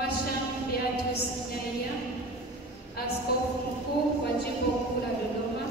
Mwasha Beatus Nyaia, Askofu Mkuu wa Jimbo Kuu la Dodoma,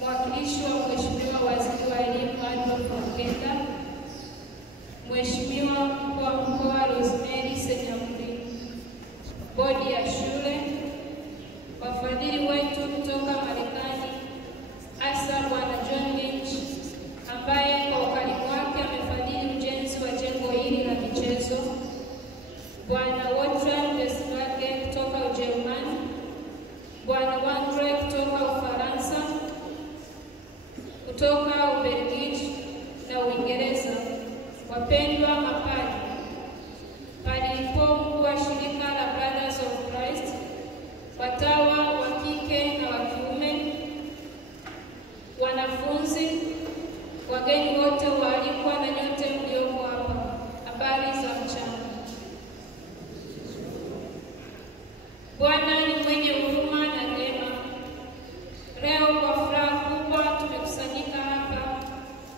mwakilishi wa Mheshimiwa Waziri wa Elimu Adolf Mkenda, Mheshimiwa Mkuu wa Mkoa Rosemary Senyamuri, bodi ya shule, wafadhili wetu kutoka Marekani, hasa Bwana John Lynch ambaye kwa ukarimu wake amefadhili ujenzi wa jengo hili la michezo, Bwana Wotra Desvage kutoka Ujerumani, Bwana Wandre kutoka Ufaransa, kutoka Ubelgiji na Uingereza, wapendwa mapadri, padri mkuu wa shirika la Brothers of Christ, watawa wa kike na wa kiume, wanafunzi, wageni wote waalikwa na nyote mlioko hapa, habari za mchana. Bwana ni mwenye huruma na neema. Leo kwa furaha kubwa tumekusanyika hapa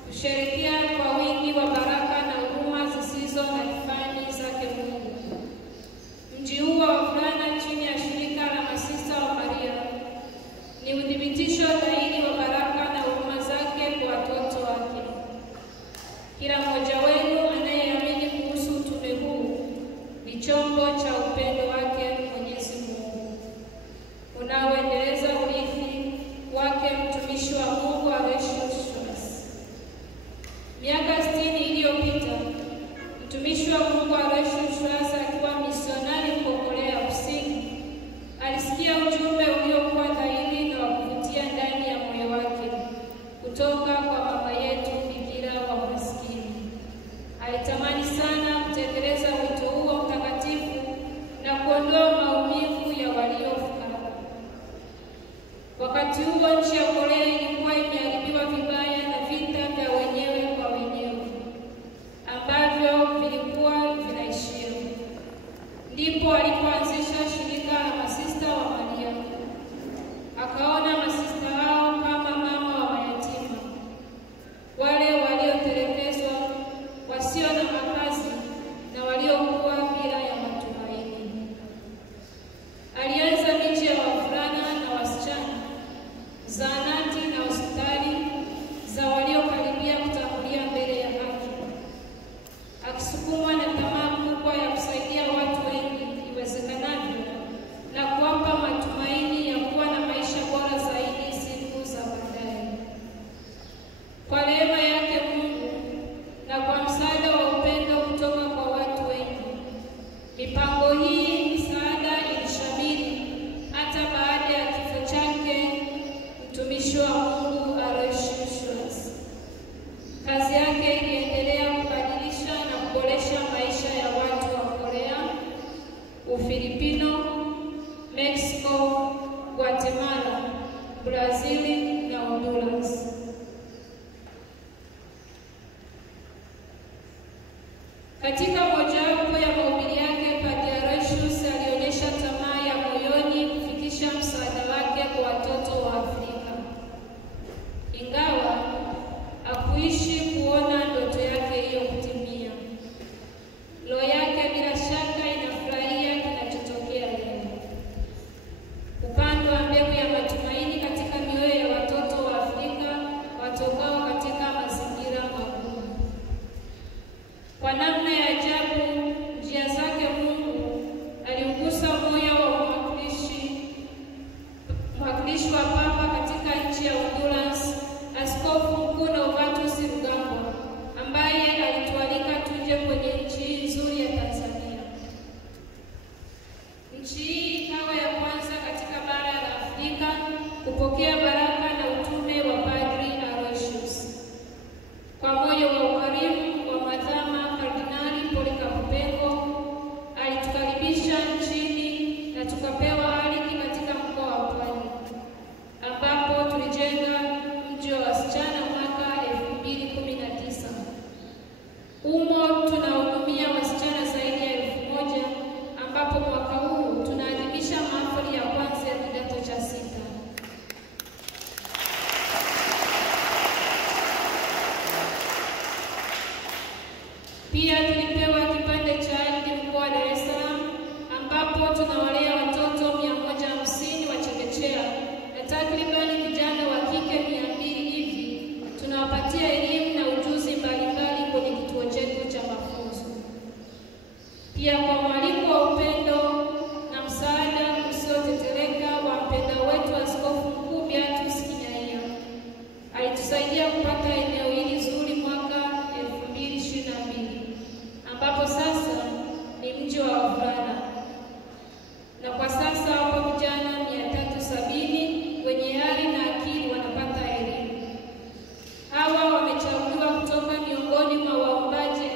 kusherehekea kwa wingi wa baraka na huruma zisizo na ambapo tunawalea watoto 150 wa chekechea na takribani vijana wa kike 200 hivi. Tunawapatia elimu na ujuzi mbalimbali kwenye kituo chetu cha mafunzo. Pia kwa mwalimu wa upendo na msaada usiotetereka wa mpenda wetu Askofu Mkuu Beatus Kinyaia, alitusaidia kupata eneo hili zuri mwaka 2022, ambapo sasa ni mji wa wavulana, na kwa sasa wapo vijana 370 wenye ari na akili wanapata elimu. Hawa wamechaguliwa kutoka miongoni mwa waombaji 1000.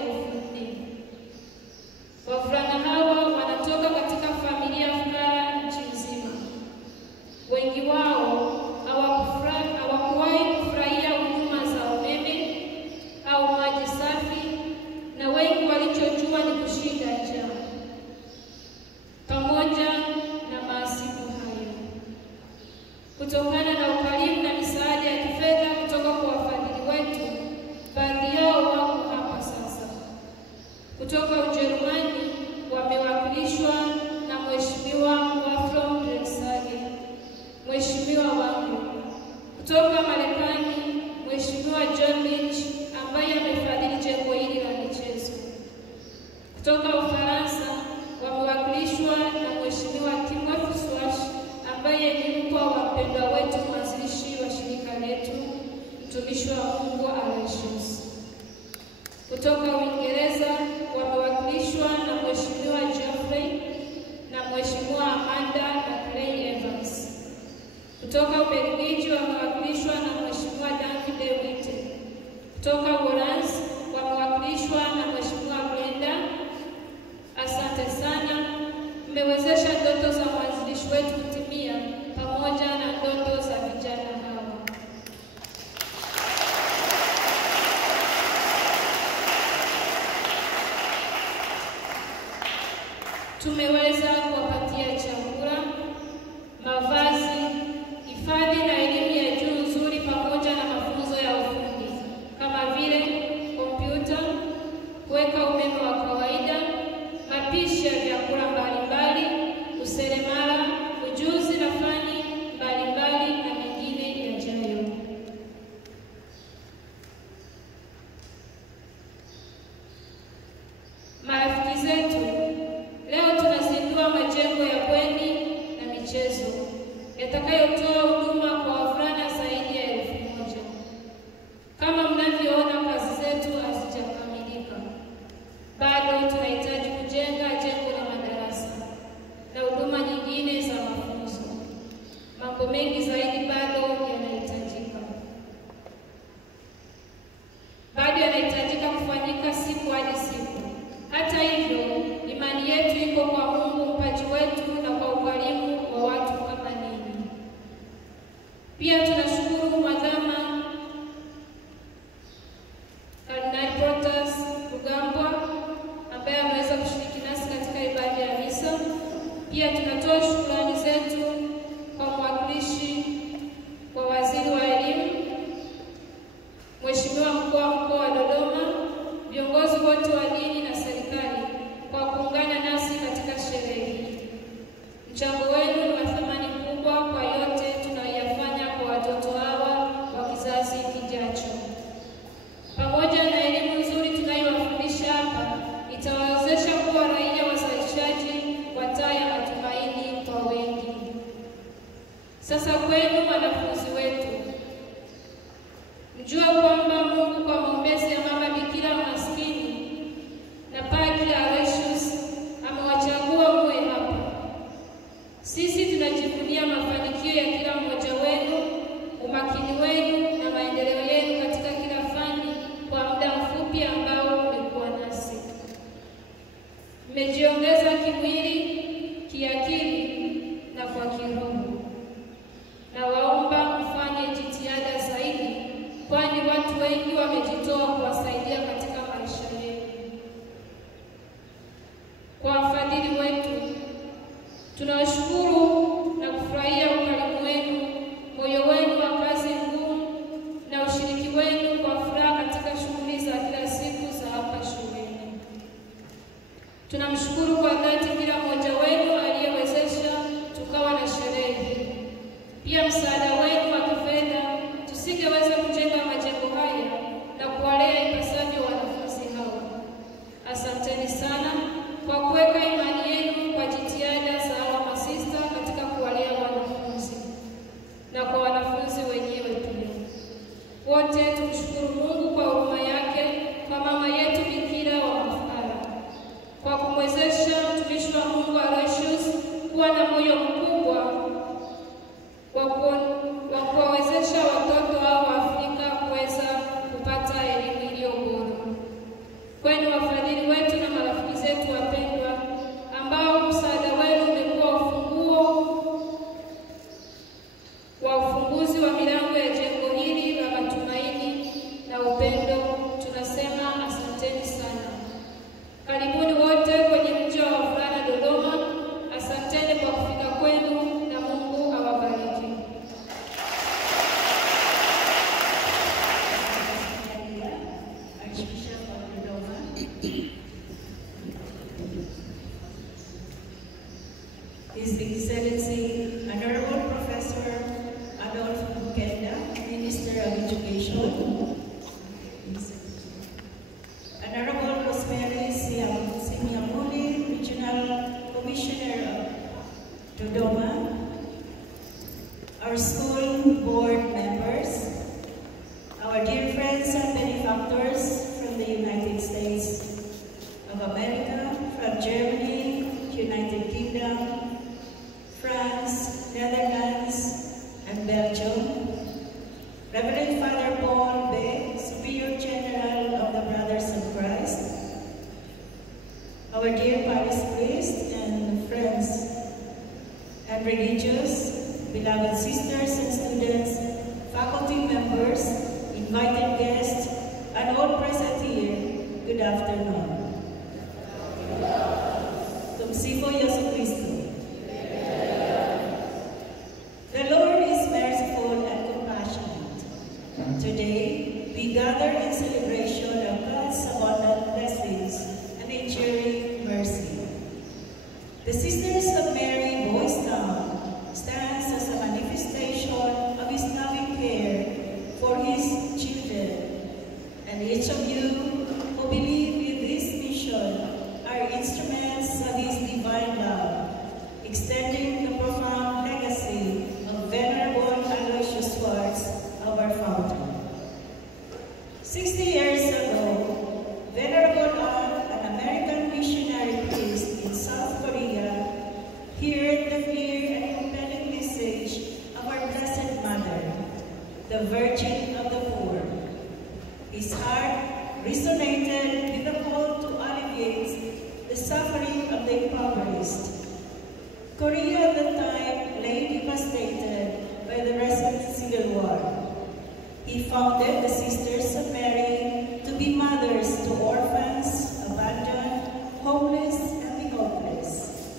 Wavulana hawa wanatoka katika familia fukara nchi nzima. Wengi wao hawakuwahi kufurahia huduma za umeme au maji safi, na wengi walichojua ni kushinda njaa. Pamoja na maasibu hayo, kutokana na ukarimu na misaada ya kifedha kutoka kwa wafadhili wetu, baadhi yao wako hapa sasa. Kutoka Ujerumani wamewakilishwa na Mheshimiwa Wafrom Drexage, Mheshimiwa wangu. Kutoka Marekani, Mheshimiwa John Lynch ambaye amefadhili jengo hili la michezo. Kutoka Ufaransa wamewakilishwa na Mheshimiwa Timothy Swash ambaye ni mkwe wa mpendwa wetu mwanzilishi wa shirika letu, mtumishi wa Mungu Aloysius. Kutoka Uingereza wamewakilishwa na Mheshimiwa Geoffrey na Mheshimiwa Amanda na Clay Evans. Kutoka Ubelgiji wamewakilishwa na Mheshimiwa David Witte. Kutoka Uholanzi wamewakilishwa na Mheshimiwa Brenda. Asante sana, mmewezesha ndoto za mwanzilishi wetu kutimia pamoja na ndoto za vijana hawa. Tumeweza kuwapatia chakula, mavazi, hifadhi na elimu ya juu nzuri pamoja na mafunzo ya ufundi kama vile kompyuta, kuweka umeme wa kawaida, mapishi ya vyakula mbalimbali, useremala, ujuzi na fani mbalimbali na mengine yajayo. Marafiki zetu, leo tunazindua majengo ya bweni na michezo yatakayotoa huduma kwa wavulana zaidi ya 1000. Kama mnavyoona, kazi zetu hazijakamilika. Bado tunahitaji kujenga jengo la madarasa na huduma nyingine za mafunzo. Mambo mengi zaidi bado yanahitajika. Bado yanahitajika kufanyika siku hadi siku. Hata hivyo, imani yetu iko kwa Mungu mpaji wetu na kwa ukarimu wa watu kama ninyi. Pia tunashukuru Mwadhama Kardinali Protas Rugambwa ambaye ameweza kushiriki nasi katika ibada ya misa. Pia tunatoa shukrani zetu kwa mwakilishi wa waziri wa elimu, Mheshimiwa mkuu wa mkoa wa Dodoma, viongozi wote wa dini na serikali kwa kuungana nasi katika sherehe hii. Mchango wenu ni wa thamani kubwa kwa yote tunayoyafanya kwa watoto hawa wa kizazi kijacho. Pamoja na elimu nzuri tunayowafundisha hapa, itawawezesha kuwa raia wazalishaji wa taa ya matumaini kwa wengi. Sasa kwenu wanafunzi wetu, mjue kwamba Mungu kwa maombezi ya Mama Bikira Maskini na Padre Aloysius amewachagua muwe hapa. Sisi tunajivunia mafanikio ya kila mmoja wenu, umakini wenu na maendeleo yenu katika kila fani kwa muda mfupi ambao mmekuwa nasi. Mmejiongeza kimwili, kiakili na kwa kiroho. Na waomba mfanye jitihada zaidi, kwani watu wengi wamejitoa kuwasaidia katika maisha yenu. Kwa wafadhili wetu, tunawashukuru na kufurahia ukarimu wenu, moyo wenu wa kazi ngumu na ushiriki wenu kwa furaha katika shughuli za kila siku za hapa shuleni. Tunamshukuru kwa dhati kila mmoja wenu msaada wenu wa kifedha tusingeweza kujenga majengo haya na kuwalea ipasavyo wanafunzi hawa. Asanteni sana kwa kuweka imani yenu kwa jitihada za hawa masista katika kuwalea wanafunzi na kwa wanafunzi wenyewe pia. Wote tumshukuru Mungu kwa huruma yake kwa mama yetu Bikira wa Mafara, kwa kumwezesha mtumishi wa Mungu Aloysius kuwa na moyo mkubwa wa kuwawezesha watoto hao wa Afrika kuweza kupata elimu iliyo bora. Kwenu wafadhili wetu na marafiki zetu wapendwa, ambao msaada wenu umekuwa ufunguo wa ufunguzi wa milango ya jengo hili la matumaini na upendo, tunasema asanteni sana. Karibuni wote kwenye mji wa wavulana Dodoma. Asanteni kwa kufika kwenu na Mungu awabariki. His Excellency Honorable Professor Adolf Mukenda, Minister of Education, Honorable Rosemary Simiamuli, Regional Commissioner of Dodoma, our school board members, our dear friends and benefactors from the United States of America, from Germany, United Kingdom, France, Netherlands, and Belgium, Reverend Father Paul Bay, Superior General of the Brothers of Christ, our dear parish priest and friends and religious, beloved sisters and students, faculty members, invited guests, and all present here, good afternoon. Tumsifu Yesu Kristo. The Lord is merciful and compassionate. Today, we gather in celebration of God's abundant blessings and enduring mercy. The Sisters of Mary Boys Town stands as a manifestation of His loving care for His children, and each of you who believe in this mission are instruments of His divine love, extending the profound legacy of Venerable Aloysius Schwartz, our founder. 60 years ago, Venerable an American missionary priest in South Korea, heard the clear and compelling message of our Blessed Mother, the Virgin of the Poor. His heart resonated with the call to alleviate the suffering of the impoverished. Korea at the time lay devastated by the recent Civil War. He founded the Sisters of Mary to be mothers to orphans, abandoned, homeless, and the hopeless.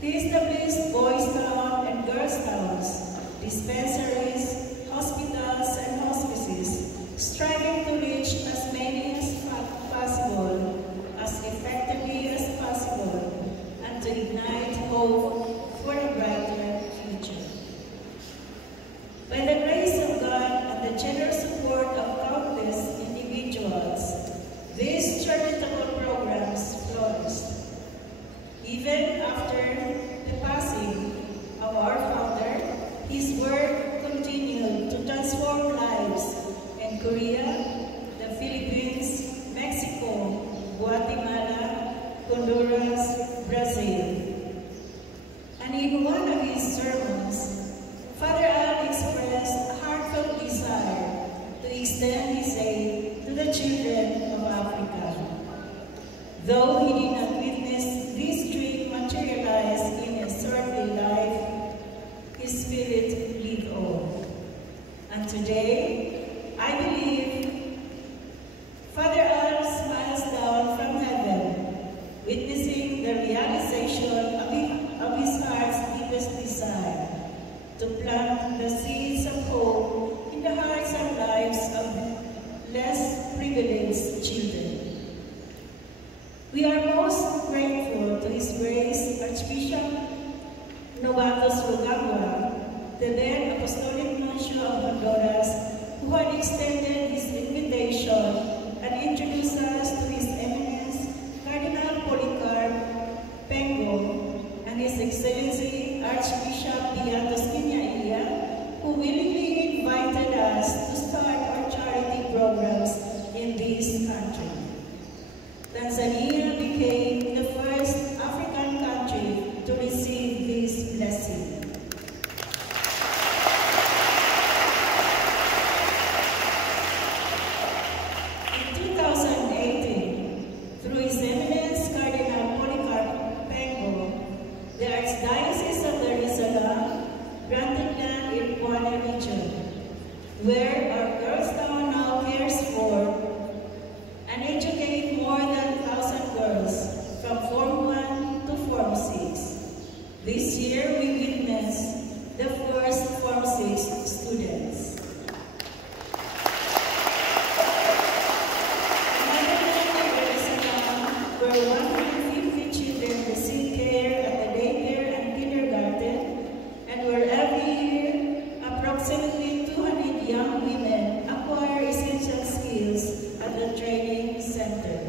He established boys' town and girls' towns, dispensaries, hospitals, and hospices, striving to reach as many as possible, as effectively as possible, and to ignite hope for a brighter future. By the grace of God and the generous support of countless individuals, these charitable programs flourished. Even after the passing of our founder, his work continued to transform lives in Korea, the Philippines, Mexico, Guatemala, Honduras, Brazil. And in one of his sermons, Father Al expressed a heartfelt desire to extend his aid to the children of Africa. Though he did not witness this dream materialize in his earthly life, his spirit lived on. And today, I believe Father Al smiles down from heaven, witnessing the realization of his heart's deepest desire to plant the seeds of hope in the hearts and lives of less privileged children. We are most grateful to His Grace Archbishop Novatus Rugambwa, the then Apostolic Nuncio of Honduras, who had extended his invitation and introduced us to His Eminence Cardinal Polycarp Pengo and His Excellency Archbishop Beatos Quinyaia, who willingly invited us to start our charity programs in this country. Tanzania became the first African country to receive this blessing. In 2018, through His Eminence Cardinal Polycarp Pengo, the Archdiocese of Dar es Salaam granted land in Buana region, where our Girls Town now cares for and educate more than 1,000 girls from Form 1 to Form 6. This year, we witnessed the first Form 6 students. Another land in Dar es Salaam, where 150 children receive care at the daycare and kindergarten, and where every year, approximately 200 young women acquire essential skills at the training center.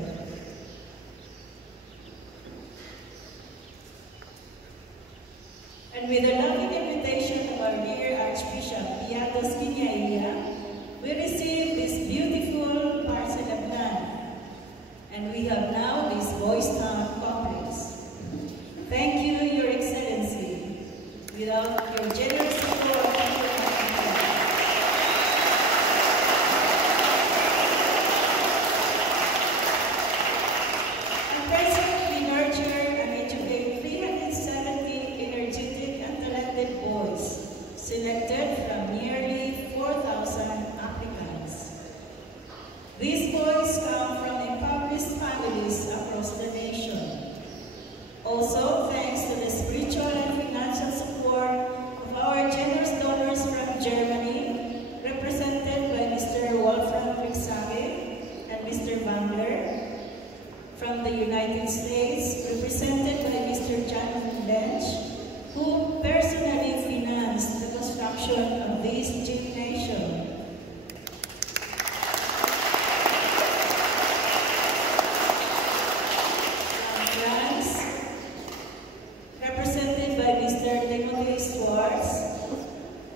And with the loving invitation of our dear Archbishop Beatos Quinyaia, we received this beautiful parcel of land, and we have now this Boys Town complex. Thank you, Your Excellency. Without your generous support, selected from nearly 4,000 applicants. These boys come from impoverished families across the nation. Also, thanks to the spiritual and financial support of our generous donors from Germany, represented by Mr. Wolfram Rixage and Mr. Wangler, from the United States, represented by Mr. John Lynch, who personally financed the construction of this gymnasium. From France, represented by Mr. Timothy Swartz.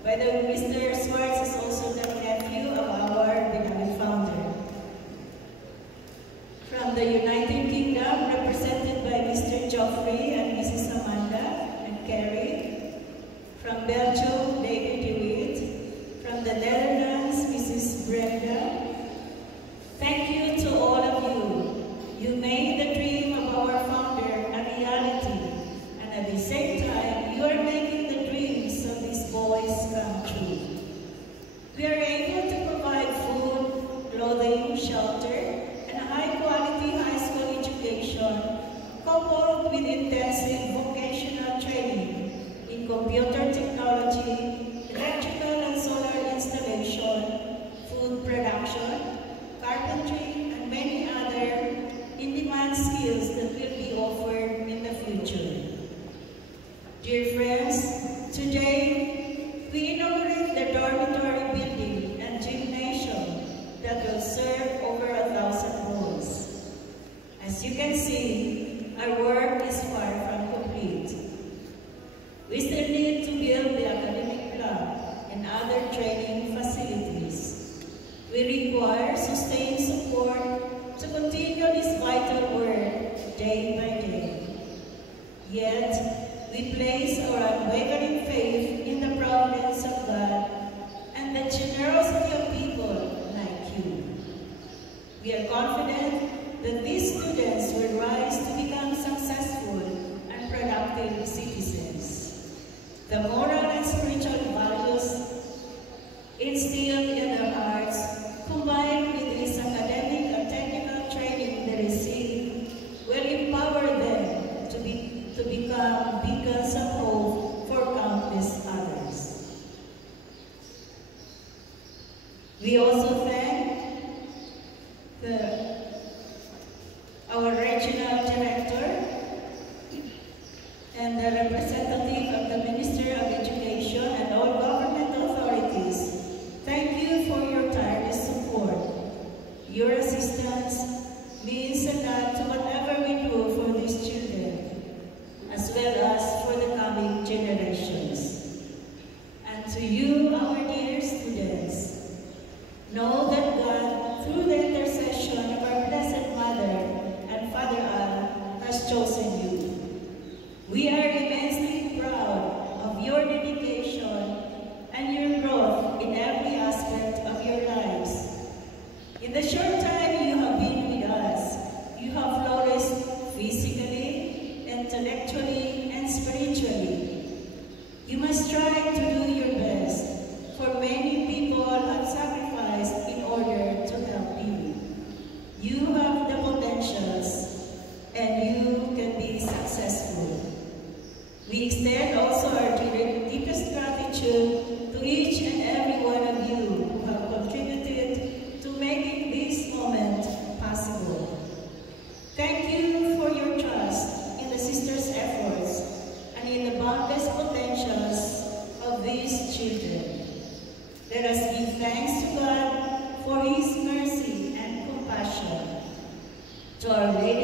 By the way, Mr. Swartz is also the nephew of our beloved founder. From the United Kingdom, represented by Mr. Geoffrey and Mrs. Amanda Carey. From Belgium, David DeWitt. From the Netherlands, Mrs. Brenda. Thank you to all of you. You made the dream of our founder a reality, and at the same time, you are making the dreams of these boys come true. We are able to provide food, clothing, shelter, and a high-quality high school education, coupled with intensive vocational training in computer technology, electrical and solar installation, food production, carpentry, and many other in-demand skills that will be offered in the future. Dear friends, today we inaugurate the dormitory building and gymnasium that will serve over 1,000 boys. As you can see, our work is far from complete. We still need to build the academic block and other training facilities. We require sustained support to continue this vital work day by day. Yet, we place our unwavering faith in the providence of God and the generosity of people like you. We are confident that these students will rise to become successful and productive citizens. The moral and spiritual values instilled in their hearts, combined with this academic and technical training they receive, will empower them to become beacons of hope for countless others. We also thank our regional director and the representative of the Minister of Education and all government authorities assistance means a lot to whatever we do for these children, as well as for the coming generations. And to you, our dear students, know that God, through the intercession of our Blessed Mother and Father Al, has chosen you. We are immensely proud of your dedication and your growth in every aspect of your lives. In the short time you have been with us, you have flourished physically, intellectually, and spiritually. You must try to do your best, for many people have sacrificed in order to help you. You have the potentials, and you can be successful. We extend also our deepest gratitude to each and every one of you who have contributed to making this moment possible. Thank you for your trust in the sisters' efforts and in the boundless potentials of these children. Let us give thanks to God for His mercy and compassion. To Our Lady